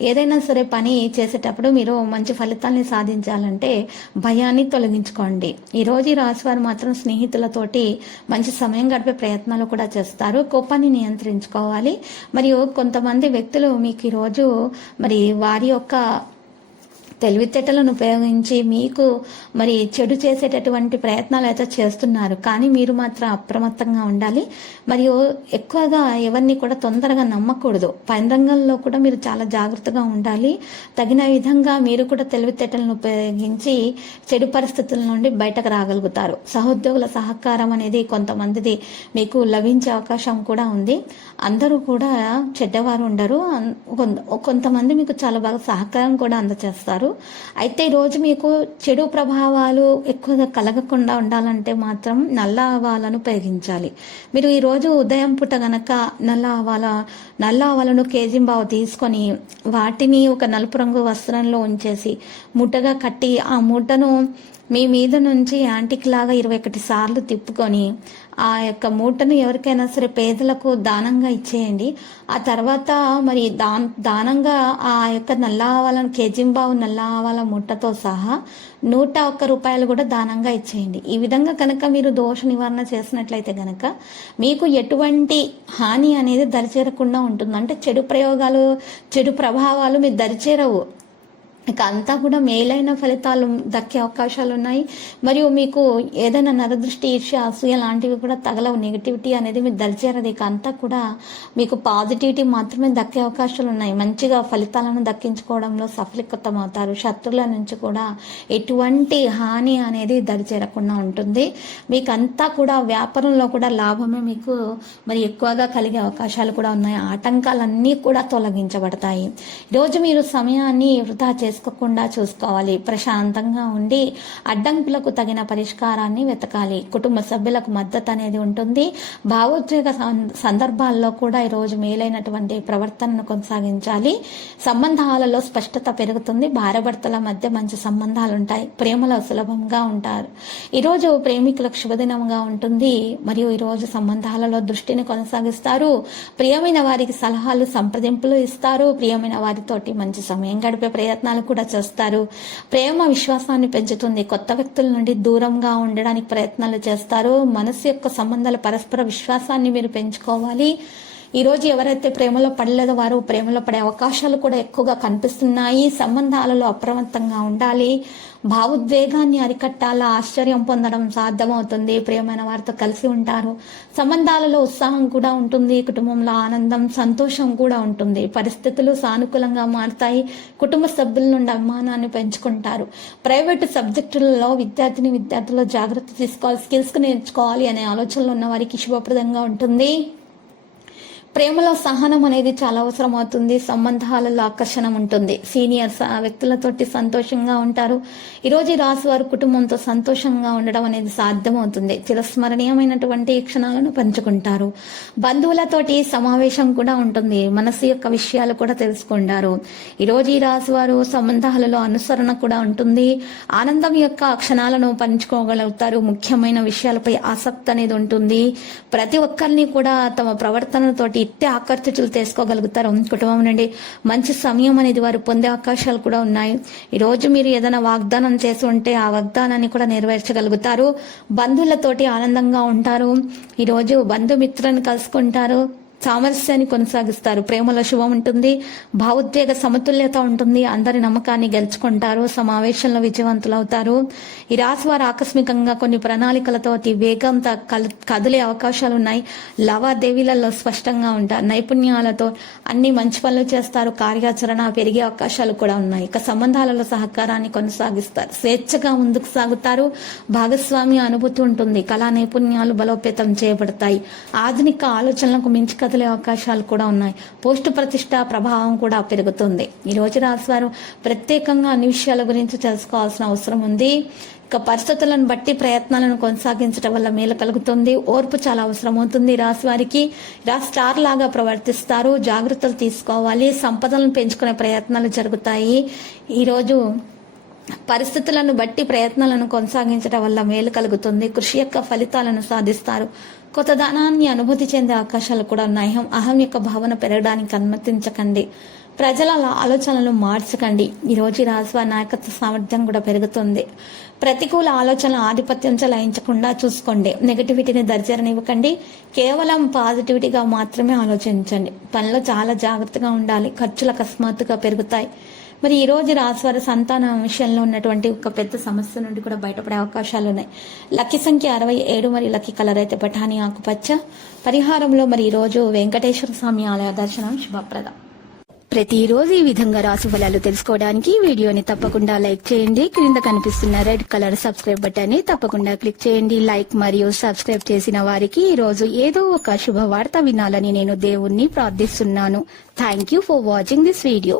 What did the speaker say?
ఏదైనా సరే పని చేసేటప్పుడు మీరు మంచి ఫలితాన్ని సాధించాలంటే భయాన్ని తొలగించుకోండి. ఈరోజు ఈ రాశివారు మాత్రం స్నేహితులతోటి మంచి సమయం గడిపే ప్రయత్నాలు కూడా చేస్తారు. కోపాన్ని నియంత్రించుకోవాలి. మరియు కొంతమంది వ్యక్తులు మీకు ఈరోజు మరి వారి యొక్క తెలివితేటలను ఉపయోగించి మీకు మరి చెడు చేసేటటువంటి ప్రయత్నాలు అయితే చేస్తున్నారు. కానీ మీరు మాత్రం అప్రమత్తంగా ఉండాలి. మరియు ఎక్కువగా ఎవరిని కూడా తొందరగా నమ్మకూడదు. పని రంగంలో కూడా మీరు చాలా జాగ్రత్తగా ఉండాలి. తగిన విధంగా మీరు కూడా తెలివితేటలను ఉపయోగించి చెడు పరిస్థితుల నుండి బయటకు రాగలుగుతారు. సహోద్యోగుల సహకారం అనేది కొంతమందిది మీకు లభించే అవకాశం కూడా ఉంది. అందరూ కూడా చెడ్డవారు ఉండరు. కొంతమంది మీకు చాలా బాగా సహకారం కూడా అందజేస్తారు. అయితే ఈరోజు మీకు చెడు ప్రభావాలు ఎక్కువగా కలగకుండా ఉండాలంటే మాత్రం నల్ల ఆవాలను ఉపయోగించాలి. మీరు ఈరోజు ఉదయం పూట గనక నల్ల ఆవాలను కేజీంబావు తీసుకొని వాటిని ఒక నలుపు రంగు వస్త్రంలో ఉంచేసి మూటగా కట్టి ఆ మూటను మీ మీద నుంచి యాంటిక్ లాగా 21 సార్లు తిప్పుకొని ఆ యొక్క మూటను ఎవరికైనా సరే పేదలకు దానంగా ఇచ్చేయండి. ఆ తర్వాత మరి దానంగా ఆ యొక్క నల్ల ఆవాలను కేజీంబావు నల్ల ఆవాల మూటతో సహా 101 రూపాయలు కూడా దానంగా ఇచ్చేయండి. ఈ విధంగా కనుక మీరు దోష నివారణ చేసినట్లయితే గనక మీకు ఎటువంటి హాని అనేది దరిచేరకుండా ఉంటుంది. అంటే చెడు ప్రభావాలు మీరు దరిచేరవు. ఇక అంతా కూడా మేలైన ఫలితాలు దక్కే అవకాశాలు ఉన్నాయి. మరియు మీకు ఏదైనా నరదృష్టి, ఈర్ష్య, అసూయ లాంటివి కూడా తగలవు. నెగిటివిటీ అనేది మీరు దరిచేరదు. ఇక అంతా కూడా మీకు పాజిటివిటీ మాత్రమే దక్కే అవకాశాలు ఉన్నాయి. మంచిగా ఫలితాలను దక్కించుకోవడంలో సఫలీకృతమవుతారు. శత్రువుల నుంచి కూడా ఎటువంటి హాని అనేది దరిచేరకుండా ఉంటుంది. మీకు అంతా కూడా వ్యాపారంలో కూడా లాభమే మీకు మరి ఎక్కువగా కలిగే అవకాశాలు కూడా ఉన్నాయి. ఆటంకాలన్నీ కూడా తొలగించబడతాయి. ఈరోజు మీరు సమయాన్ని వృధా చేసుకోకుండా చూసుకోవాలి. ప్రశాంతంగా ఉండి అడ్డంకులకు తగిన పరిష్కారాన్ని వెతకాలి. కుటుంబ సభ్యులకు మద్దతు అనేది ఉంటుంది. భావోద్వేగ సందర్భాల్లో కూడా ఈరోజు మేలైనటువంటి ప్రవర్తనను కొనసాగించాలి. సంబంధాలలో స్పష్టత పెరుగుతుంది. భార్యాభర్తల మధ్య మంచి సంబంధాలు ఉంటాయి. ప్రేమలో సులభంగా ఉంటారు. ఈరోజు ప్రేమికులకు శుభదినంగా ఉంటుంది. మరియు ఈరోజు సంబంధాలలో దృష్టిని కొనసాగిస్తారు. ప్రియమైన వారికి సలహాలు, సంప్రదింపులు ఇస్తారు. ప్రియమైన వారితోటి మంచి సమయం గడిపే ప్రయత్నాలు కూడా చేస్తారు. ప్రేమ విశ్వాసాన్ని పెంచుతుంది. కొత్త వ్యక్తుల నుండి దూరంగా ఉండడానికి ప్రయత్నాలు చేస్తారు. మనసు యొక్క సంబంధాల పరస్పర విశ్వాసాన్ని మీరు పెంచుకోవాలి. ఈరోజు ఎవరైతే ప్రేమలో పడలేదో వారు ప్రేమలో పడే అవకాశాలు కూడా ఎక్కువగా కనిపిస్తున్నాయి. సంబంధాలలో అప్రమత్తంగా ఉండాలి. భావోద్వేగాన్ని అరికట్టాలా, ఆశ్చర్యం పొందడం సాధ్యమవుతుంది. ప్రియమైన వారితో కలిసి ఉంటారు. సంబంధాలలో ఉత్సాహం కూడా ఉంటుంది. కుటుంబంలో ఆనందం, సంతోషం కూడా ఉంటుంది. పరిస్థితులు సానుకూలంగా మారుతాయి. కుటుంబ సభ్యుల నుండి అభిమానాన్ని పెంచుకుంటారు. ప్రైవేటు సబ్జెక్టులలో విద్యార్థులు జాగ్రత్త తీసుకోవాలి. స్కిల్స్ నేర్చుకోవాలి అనే ఆలోచనలు ఉన్న వారికి శుభప్రదంగా ఉంటుంది. ప్రేమలో సహనం అనేది చాలా అవసరం అవుతుంది. సంబంధాలలో ఆకర్షణ ఉంటుంది. సీనియర్స్ వ్యక్తులతోటి సంతోషంగా ఉంటారు. ఈరోజు ఈ రాశి వారు కుటుంబంతో సంతోషంగా ఉండడం అనేది సాధ్యమవుతుంది. చిరస్మరణీయమైనటువంటి క్షణాలను పంచుకుంటారు. బంధువులతోటి సమావేశం కూడా ఉంటుంది. మనసు యొక్క విషయాలు కూడా తెలుసుకుంటారు. ఈరోజు ఈ రాశి వారు సంబంధాలలో అనుసరణ కూడా ఉంటుంది. ఆనందం యొక్క క్షణాలను పంచుకోగలుగుతారు. ముఖ్యమైన విషయాలపై ఆసక్తి అనేది ఉంటుంది. ప్రతి ఒక్కరిని కూడా తమ ప్రవర్తనతోటి ఇట్టే ఆకర్షితులు చేసుకోగలుగుతారు. కుటుంబం నుండి మంచి సమయం అనేది వారు పొందే అవకాశాలు కూడా ఉన్నాయి. ఈరోజు మీరు ఏదైనా వాగ్దానం చేసి ఉంటే ఆ వాగ్దానాన్ని కూడా నెరవేర్చగలుగుతారు. బంధువులతోటి ఆనందంగా ఉంటారు. ఈరోజు బంధుమిత్రులను కలుసుకుంటారు. సామరస్యాన్ని కొనసాగిస్తారు. ప్రేమలో శుభం ఉంటుంది. భావోద్వేగ సమతుల్యత ఉంటుంది. అందరి నమ్మకాన్ని గెలుచుకుంటారు. సమావేశంలో విజయవంతులవుతారు. ఈ రాశి వారు ఆకస్మికంగా కొన్ని ప్రణాళికలతోటి వేగంతో కదిలే అవకాశాలు ఉన్నాయి. లావాదేవీలలో స్పష్టంగా ఉంటారు. నైపుణ్యాలతో అన్ని మంచి పనులు చేస్తారు. కార్యాచరణ పెరిగే అవకాశాలు కూడా ఉన్నాయి. ఇక సంబంధాలలో సహకారాన్ని కొనసాగిస్తారు. స్వేచ్ఛగా ముందుకు సాగుతారు. భాగస్వామ్య అనుభూతి ఉంటుంది. కళా నైపుణ్యాలు బలోపేతం చేయబడతాయి. ఆధునిక ఆలోచనలకు మించి కదిలే అవకాశాలు కూడా ఉన్నాయి. పోస్టు ప్రతిష్ట ప్రభావం కూడా పెరుగుతుంది. ఈ రోజు రాశివారు ప్రత్యేకంగా అన్ని విషయాల గురించి తెలుసుకోవాల్సిన అవసరం ఉంది. ఇక పరిస్థితులను బట్టి ప్రయత్నాలను కొనసాగించడం వల్ల మేలు కలుగుతుంది. ఓర్పు చాలా అవసరం అవుతుంది. రాశి వారికి స్టార్ లాగా ప్రవర్తిస్తారు. జాగ్రత్తలు తీసుకోవాలి. సంపదలను పెంచుకునే ప్రయత్నాలు జరుగుతాయి. ఈరోజు పరిస్థితులను బట్టి ప్రయత్నాలను కొనసాగించడం వల్ల మేలు కలుగుతుంది. కృషి యొక్క ఫలితాలను సాధిస్తారు. కొత్త ధనాన్ని అనుభూతి చెందే అవకాశాలు కూడా ఉన్నాయి. అహం యొక్క భావన పెరగడానికి అనుమతించకండి. ప్రజల ఆలోచనలు మార్చకండి. ఈరోజు ఈ రాశి వారి నాయకత్వ సామర్థ్యం కూడా పెరుగుతుంది. ప్రతికూల ఆలోచనల ఆధిపత్యం చెలాయించకుండా చూసుకోండి. నెగటివిటీని దరిచేరనివ్వకండి. కేవలం పాజిటివిటీగా మాత్రమే ఆలోచించండి. పనిలో చాలా జాగ్రత్తగా ఉండాలి. ఖర్చులు అకస్మాత్తుగా పెరుగుతాయి. మరి ఈ రోజు రాశివారి సంతానం విషయంలో ఉన్నటువంటి ఒక పెద్ద సమస్య నుండి కూడా బయటపడే అవకాశాలు ఉన్నాయి. లక్కీ సంఖ్య 67 మరియు లక్కీ కలర్ అయితే బఠానీ ఆకుపచ్చ. పరిహారంలో మరి ఈ రోజు వెంకటేశ్వర స్వామి ఆలయ దర్శనం శుభప్రదం. ప్రతిరోజు ఈ విధంగా రాశి ఫలాలు తెలుసుకోవడానికి వీడియోని తప్పకుండా లైక్ చేయండి. క్రింద కనిపిస్తున్న రెడ్ కలర్ సబ్స్క్రైబ్ బటన్ ని తప్పకుండా క్లిక్ చేయండి. లైక్ మరియు సబ్స్క్రైబ్ చేసిన వారికి ఈ రోజు ఏదో ఒక శుభవార్త వినాలని నేను దేవుణ్ణి ప్రార్థిస్తున్నాను. Thank you for watching this video.